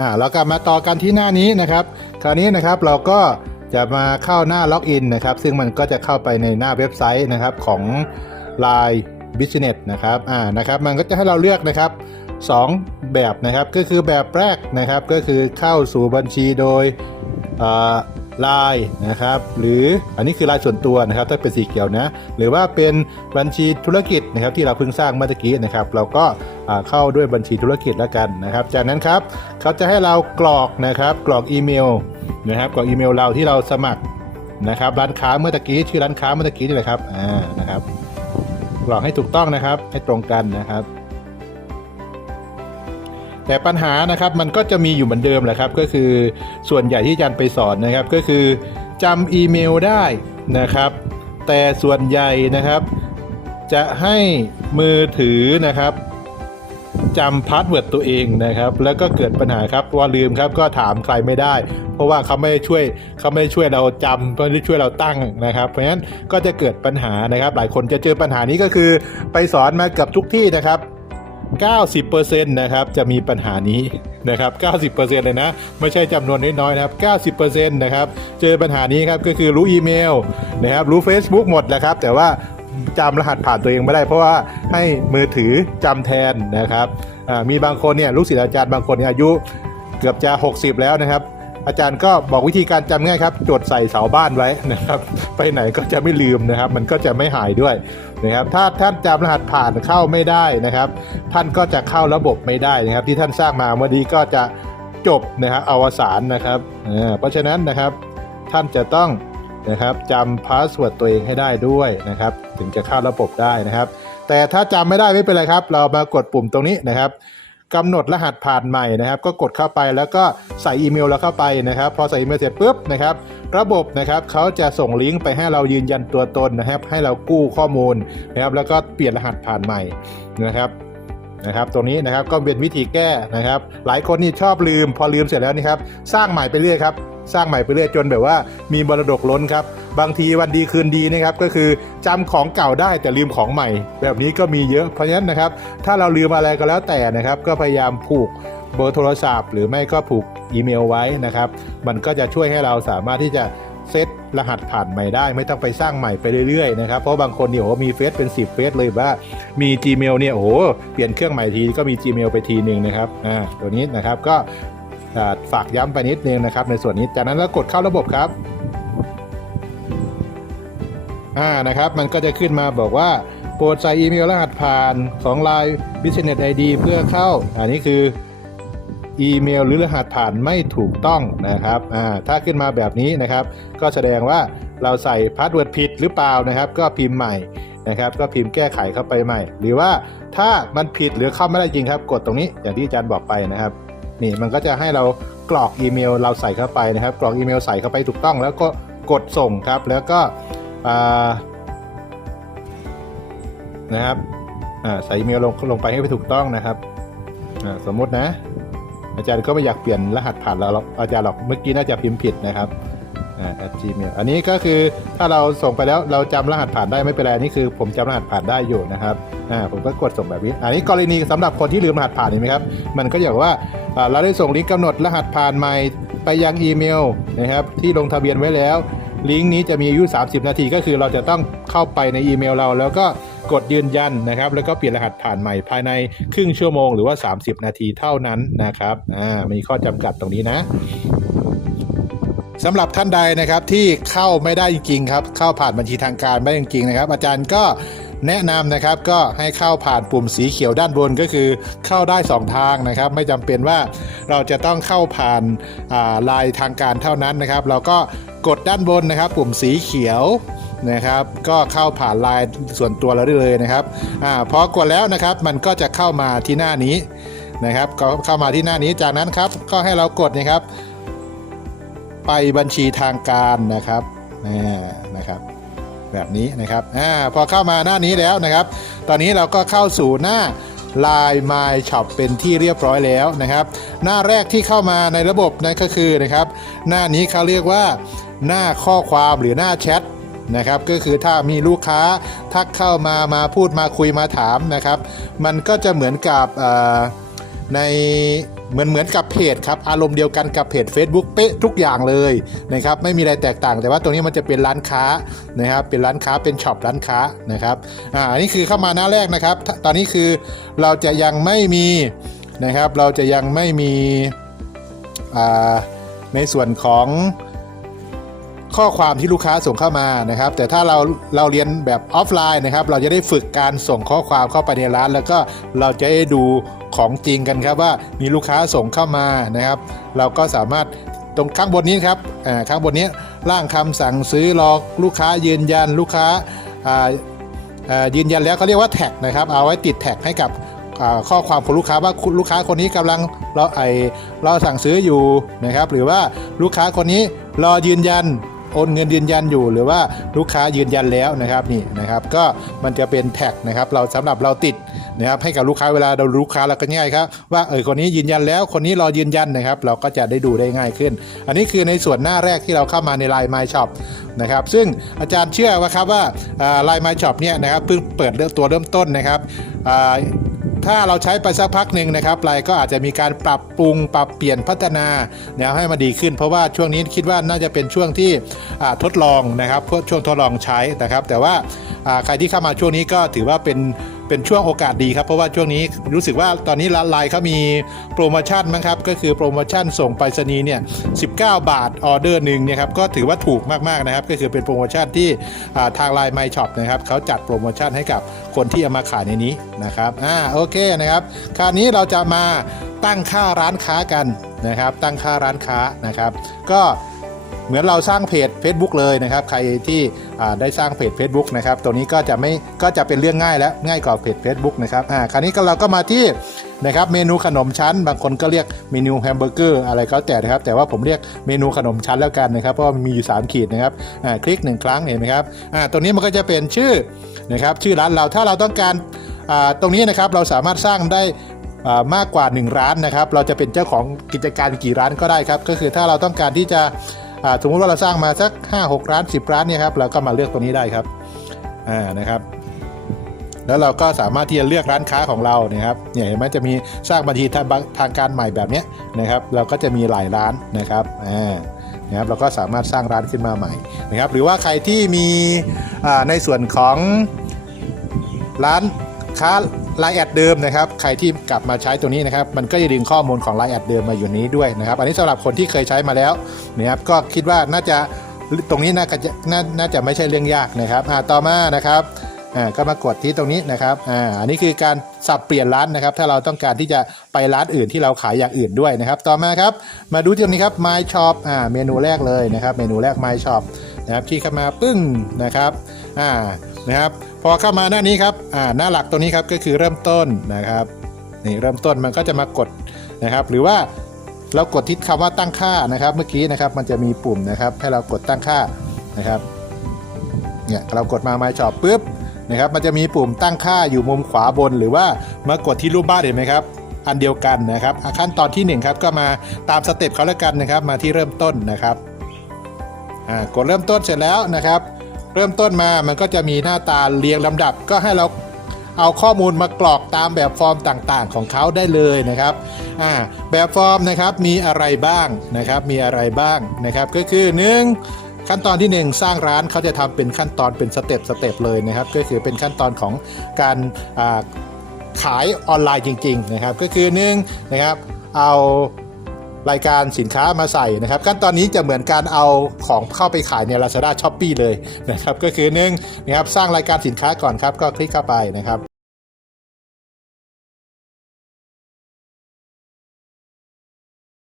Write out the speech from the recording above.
อ่าเรากลับมาต่อกันที่หน้านี้นะครับ คราวนี้นะครับเราก็จะมาเข้าหน้าล็อกอินนะครับ ซึ่งมันก็จะเข้าไปในหน้าเว็บไซต์นะครับของ Line Business นะครับอ่านะครับมันก็จะให้เราเลือกนะครับสองแบบนะครับก็คือแบบแรกนะครับก็คือเข้าสู่บัญชีโดย ลน์นะครับหรืออันนี้คือรายส่วนตัวนะครับถ้าเป็นสีเขียวนะหรือว่าเป็นบัญชีธุรกิจนะครับที่เราเพิ่งสร้างเมื่อกี้นะครับเราก็เข้าด้วยบัญชีธุรกิจแล้วกันนะครับ จากนั้นครับเขาจะให้เรากรอกนะครับกรอกอีเมลนะครับกรอกอีเมลเราที่เราสมัครนะครับร้านค้าเมื่อกี้ชื่อร้านค้าเมื่อกี้นี่แหละครับอ่านะครับกรอกให้ถูกต้องนะครับให้ตรงกันนะครับ แต่ปัญหานะครับมันก็จะมีอยู่เหมือนเดิมแหละครับ ก็คือส่วนใหญ่ที่อาจารย์ไปสอนนะครับ ก็คือจำอีเมลได้นะครับ แต่ส่วนใหญ่นะครับ จะให้มือถือนะครับจำพาสเวิร์ดตัวเองนะครับ แล้วก็เกิดปัญหาครับว่าลืมครับก็ถามใครไม่ได้ เพราะว่าเขาไม่ได้ช่วยเขาไม่ได้ช่วยเราจำไม่ได้ช่วยเราตั้งนะครับ เพราะฉะนั้นก็จะเกิดปัญหานะครับ หลายคนจะเจอปัญหานี้ก็คือไปสอนมาเกับทุกที่นะครับ 90%นะครับจะมีปัญหานี้นะครับ 90%เลยนะ ไม่ใช่จำนวนน้อยๆนะครับ 90%นะครับเจอปัญหานี้ครับก็คือรู้อีเมลนะครับรู้ Facebook หมดแล้วครับ แต่ว่าจำรหัสผ่านตัวเองไม่ได้ เพราะว่าให้มือถือจำแทนนะครับมีบางคนเนี่ยลูกศิษย์อาจารย์บางคนอายุเกือบจะ 60 แล้วนะครับ อาจารย์ก็บอกวิธีการจำง่ายครับ จดใส่เสาบ้านไว้นะครับ ไปไหนก็จะไม่ลืมนะครับ มันก็จะไม่หายด้วยนะครับ ถ้าท่านจำรหัสผ่านเข้าไม่ได้นะครับ ท่านก็จะเข้าระบบไม่ได้นะครับ ที่ท่านสร้างมาวันนี้ก็จะจบนะครับอวสานนะครับเพราะฉะนั้นนะครับท่านจะต้องนะครับจำพาสเวิร์ดตัวเองให้ได้ด้วยนะครับ ถึงจะเข้าระบบได้นะครับ แต่ถ้าจำไม่ได้ไม่เป็นไรครับ เรามากดปุ่มตรงนี้นะครับ กำหนดรหัสผ่านใหม่นะครับ ก็กดเข้าไปแล้วก็ใส่อีเมลเราเข้าไปนะครับ พอใส่อีเมลเสร็จปุ๊บนะครับ ระบบนะครับเขาจะส่งลิงก์ไปให้เรายืนยันตัวตนนะครับ ให้เรากู้ข้อมูลนะครับ แล้วก็เปลี่ยนรหัสผ่านใหม่นะครับนะครับตรงนี้นะครับก็เป็นวิธีแก้นะครับ หลายคนนี่ชอบลืม พอลืมเสร็จแล้วนี่ครับ สร้างใหม่ไปเรื่อยครับ สร้างใหม่ไปเรื่อยจนแบบว่ามีมรดกล้นครับ บางทีวันดีคืนดีนะครับก็คือจำของเก่าได้แต่ลืมของใหม่ แบบนี้ก็มีเยอะเพราะฉะนั้นนะครับ ถ้าเราลืมอะไรก็แล้วแต่นะครับ ก็พยายามผูกเบอร์โทรศัพท์หรือไม่ก็ผูกอีเมลไว้นะครับ มันก็จะช่วยให้เราสามารถที่จะเซตรหัสผ่านใหม่ได้ ไม่ต้องไปสร้างใหม่ไปเรื่อยๆนะครับเพราะบางคนเนี่ยโอ้โหมีเฟซเป็น 10เฟซเลยว่ามี Gmail เนี่ยโอ้เปลี่ยนเครื่องใหม่ทีก็มี Gmail ไปทีหนึ่งนะครับอ่าตัวนี้นะครับก็ ฝากย้ำไปนิดนึงนะครับในส่วนนี้ จากนั้นแล้วกดเข้าระบบครับอ่านะครับ มันก็จะขึ้นมาบอกว่าโปรดใส่อีเมลรหัสผ่านของ Line Business ID เพื่อเข้า อันนี้คืออีเมลหรือรหัสผ่านไม่ถูกต้องนะครับ อ่า ถ้าขึ้นมาแบบนี้นะครับ ก็แสดงว่าเราใส่พาสเวิร์ดผิดหรือเปล่านะครับ ก็พิมพ์ใหม่นะครับ ก็พิมพ์แก้ไขเข้าไปใหม่ หรือว่าถ้ามันผิดหรือเข้าไม่ได้จริงครับ กดตรงนี้อย่างที่อาจารย์บอกไปนะครับ นี่มันก็จะให้เรากรอกอีเมลเราใส่เข้าไปนะครับ กรอกอีเมลใส่เข้าไปถูกต้องแล้วก็กดส่งครับ แล้วก็นะครับอ่าใส่อีเมลลงลงไปให้ไปถูกต้องนะครับอ่าสมมตินะ อาจารย์ก็ไม่อยากเปลี่ยนรหัสผ่านเราหรอกอาจารย์หรอกเมื่อกี้น่าจะพิมพ์ผิดนะครับอ่า at gmail อันนี้ก็คือถ้าเราส่งไปแล้วเราจำรหัสผ่านได้ไม่เป็นไรนนี่คือ ผมจำรหัสผ่านได้อยู่นะครับ อ่าผมก็กดส่งแบบนี้ อันนี้กรณีสำหรับคนที่ลืมรหัสผ่านเห็นไหมครับ มันก็อย่างว่าเราได้ส่งลิงก์กำหนดรหัสผ่านใหม่ไปยังอีเมลนะครับที่ลงทะเบียนไว้แล้ว ลิงก์นี้จะมีอายุ 30 นาทีก็คือเราจะต้องเข้าไปในอีเมลเรา แล้วก็กดยืนยันนะครับ แล้วก็เปลี่ยนรหัสผ่านใหม่ภายในครึ่งชั่วโมงหรือว่า 30 นาทีเท่านั้นนะครับอ่ามีข้อจำกัดตรงนี้นะ สำหรับท่านใดนะครับที่เข้าไม่ได้จริงๆครับเข้าผ่านบัญชีทางการไม่ได้จริงๆนะครับ อาจารย์ก็แนะนำนะครับก็ให้เข้าผ่านปุ่มสีเขียวด้านบนก็คือเข้าได้ 2 ทางนะครับ ไม่จำเป็นว่าเราจะต้องเข้าผ่านลายทางการเท่านั้นนะครับ เราก็กดด้านบนนะครับ ปุ่มสีเขียวนะครับ ก็เข้าผ่านลายส่วนตัวเราได้เลยนะครับอาพอกดแล้วนะครับมันก็จะเข้ามาที่หน้านี้นะครับ ก็เข้ามาที่หน้านี้จากนั้นครับก็ให้เรากดนะครับ ไปบัญชีทางการนะครับอ่นะครับ แบบนี้นะครับอาพอเข้ามาหน้านี้แล้วนะครับ ตอนนี้เราก็เข้าสู่หน้า Line My Shop เป็นที่เรียบร้อยแล้วนะครับ หน้าแรกที่เข้ามาในระบบนั่นก็คือนะครับ หน้านี้เขาเรียกว่าหน้าข้อความหรือหน้าแชทนะครับก็คือถ้ามีลูกค้าทักเข้ามามาพูดมาคุยมาถามนะครับ มันก็จะเหมือนกับใน เหมือนเหมือนกับเพจครับอารมณ์เดียวกันกับเพจ Facebook เป๊ะทุกอย่างเลยนะครับไม่มีอะไรแตกต่าง แต่ว่าตรงนี้มันจะเป็นร้านค้านะครับเป็นร้านค้าเป็นช็อปร้านค้านะครับอ่าอันนี้คือเข้ามาหน้าแรกนะครับ ตอนนี้คือเราจะยังไม่มีนะครับเราจะยังไม่มีอ่าในส่วนของข้อความที่ลูกค้าส่งเข้ามานะครับ แต่ถ้าเราเราเรียนแบบออฟไลน์นะครับ เราจะได้ฝึกการส่งข้อความเข้าไปในร้าน แล้วก็เราจะได้ดู ของจริงกันครับว่ามีลูกค้าส่งเข้ามานะครับ เราก็สามารถตรงข้างบนนี้ครับอ่าข้างบนนี้ร่างคำสั่งซื้อรอลูกค้ายืนยันลูกค้าอ่าอ่ายืนยันแล้วเขาเรียกว่าแท็กนะครับเอาไว้ติดแท็กให้กับข้อความของลูกค้าว่าลูกค้าคนนี้กำลังรอไอรอสั่งซื้ออยู่นะครับหรือว่าลูกค้าคนนี้รอยืนยันโอนเงินยืนยันอยู่หรือว่าลูกค้ายืนยันแล้วนะครับนี่นะครับ ก็มันจะเป็นแท็กนะครับ เราสำหรับเราติด นะครับให้กับลูกค้าเวลาเราลูกค้าเราก็ง่ายครับว่าเออคนนี้ยืนยันแล้วคนนี้รอยืนยันนะครับ เราก็จะได้ดูได้ง่ายขึ้น อันนี้คือในส่วนหน้าแรกที่เราเข้ามาใน Line My Shop นะครับซึ่งอาจารย์เชื่อว่าครับว่าไลน์ My Shop เนี่ยนะครับเพิ่งเปิดเริ่มตัวเริ่มต้นนะครับถ้าเราใช้ไปสักพักหนึ่งนะครับไลน์ก็อาจจะมีการปรับปรุงปรับเปลี่ยนพัฒนาแนวให้มาดีขึ้น เพราะว่าช่วงนี้คิดว่าน่าจะเป็นช่วงที่ทดลองนะครับเพื่อช่วงทดลองใช้นะครับ แต่ว่าใครที่เข้ามาช่วงนี้ก็ถือว่าเป็น เป็นช่วงโอกาสดีครับ เพราะว่าช่วงนี้รู้สึกว่าตอนนี้ร้านไลน์เขามีโปรโมชั่นมั้งครับ ก็คือโปรโมชั่นส่งไปรษณีย์เนี่ย19 บาทออเดอร์หนึ่งเนี่ยครับก็ถือว่าถูกมากๆนะครับ ก็คือเป็นโปรโมชั่นที่ทางไลน์ My Shop นะครับเขาจัดโปรโมชั่นให้กับคนที่เอามาขายในนี้นะครับอ่าโอเคนะครับ คราวนี้เราจะมาตั้งค่าร้านค้ากันนะครับ ตั้งค่าร้านค้านะครับ ก็ เหมือนเราสร้างเพจ Facebook เลยนะครับ ใครที่ได้สร้างเพจ Facebook นะครับตัวนี้ก็จะไม่ก็จะเป็นเรื่องง่ายแล้วง่ายกว่าเพจ Facebook นะครับอ่าคราวนี้ก็เราก็มาที่นะครับเมนูขนมชั้น บางคนก็เรียกเมนูแฮมเบอร์เกอร์อะไรก็แต่นะครับ แต่ว่าผมเรียกเมนูขนมชั้นแล้วกันนะครับ เพราะมันมีอยู่ 3 ขีดนะครับอ่าคลิกหนึ่งครั้งเห็นไหมครับอ่าตรงนี้มันก็จะเป็นชื่อนะครับชื่อร้านเราถ้าเราต้องการอ่าตรงนี้นะครับเราสามารถสร้างได้อ่ามากกว่า 1 ร้านนะครับ เราจะเป็นเจ้าของกิจการกี่ร้านก็ได้ครับ ก็คือถ้าเราต้องการที่จะ สมมติว่าเราสร้างมาสัก 5 6 ร้าน 10 ร้านเนี่ยครับเราก็มาเลือกตัวนี้ได้ครับอ่านะครับ แล้วเราก็สามารถที่จะเลือกร้านค้าของเราเนี่ยครับเนี่ยเห็นไหมจะมีสร้างบัญชีทางการใหม่แบบนี้นะครับ เราก็จะมีหลายร้านนะครับอ่านะครับเราก็สามารถสร้างร้านขึ้นมาใหม่นะครับ หรือว่าใครที่มีในส่วนของร้านค้า ไลน์แอดเดิมนะครับใครที่กลับมาใช้ตัวนี้นะครับมันก็จะดึงข้อมูลของไลน์แอดเดิมมาอยู่นี้ด้วยนะครับอันนี้สำหรับคนที่เคยใช้มาแล้วนะครับก็คิดว่าน่าจะตรงนี้น่าจะนาน่าจะไม่ใช่เรื่องยากนะครับอ่าต่อมานะครับอ่าก็มากดที่ตรงนี้นะครับอ่าอันนี้คือการสับเปลี่ยนร้านนะครับ ถ้าเราต้องการที่จะไปร้านอื่นที่เราขายอย่างอื่นด้วยนะครับ ต่อมาครับ มาดูที่ตรงนี้ครับ My Shop อ่า เมนูแรกเลยนะครับ เมนูแรก My Shop นะครับคลิกเข้ามาปึ้งนะครับอ่านะครับพอเข้ามาหน้านี้ครับอ่าหน้าหลักตรงนี้ครับก็คือเริ่มต้นนะครับนี่เริ่มต้นมันก็จะมากดนะครับ หรือว่าเรากดที่คำว่าตั้งค่านะครับ เมื่อกี้นะครับมันจะมีปุ่มนะครับ ให้เรากดตั้งค่านะครับเนี่ยเรากดมา My Shop ปุ๊บนะครับมันจะมีปุ่มตั้งค่าอยู่มุมขวาบน หรือว่ามากดที่รูปบ้านเห็นไหมครับ อันเดียวกันนะครับขั้นตอนที่หนึ่งครับก็มาตามสเต็ปเขาแล้วกันนะครับ มาที่เริ่มต้นนะครับ กดเริ่มต้นเสร็จแล้วนะครับ เริ่มต้นมามันก็จะมีหน้าตาเรียงลำดับ ก็ให้เราเอาข้อมูลมากรอกตามแบบฟอร์มต่างๆ ของเขาได้เลยนะครับแบบฟอร์มนะครับมีอะไรบ้างนะครับมีอะไรบ้างนะครับก็คือ 1 ขั้นตอนที่ 1 สร้างร้านเขาจะทำเป็นขั้นตอนเป็นสเต็ปสเต็ปเลยนะครับก็คือเป็นขั้นตอนของการขายออนไลน์จริงๆนะครับก็คือ1นะครับเอา รายการสินค้ามาใส่นะครับขั้นตอนนี้จะเหมือนการเอาของเข้าไปขายใน Lazada s h o p e e เลยนะครับก็คือหนึ่งนะครับสร้างรายการสินค้าก่อนครับก็คลิกเข้าไปนะครับ